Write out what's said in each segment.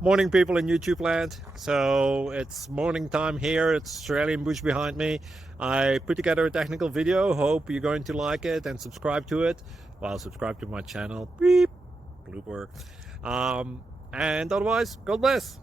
Morning, people in YouTube land. So it's morning time here. It's Australian bush behind me. I put together a technical video. Hope you're going to like it and subscribe to it. Well, subscribe to my channel. Beep. Blooper. And otherwise, God bless.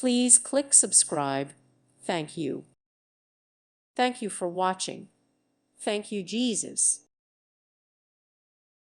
Please click subscribe. Thank you. Thank you for watching. Thank you, Jesus.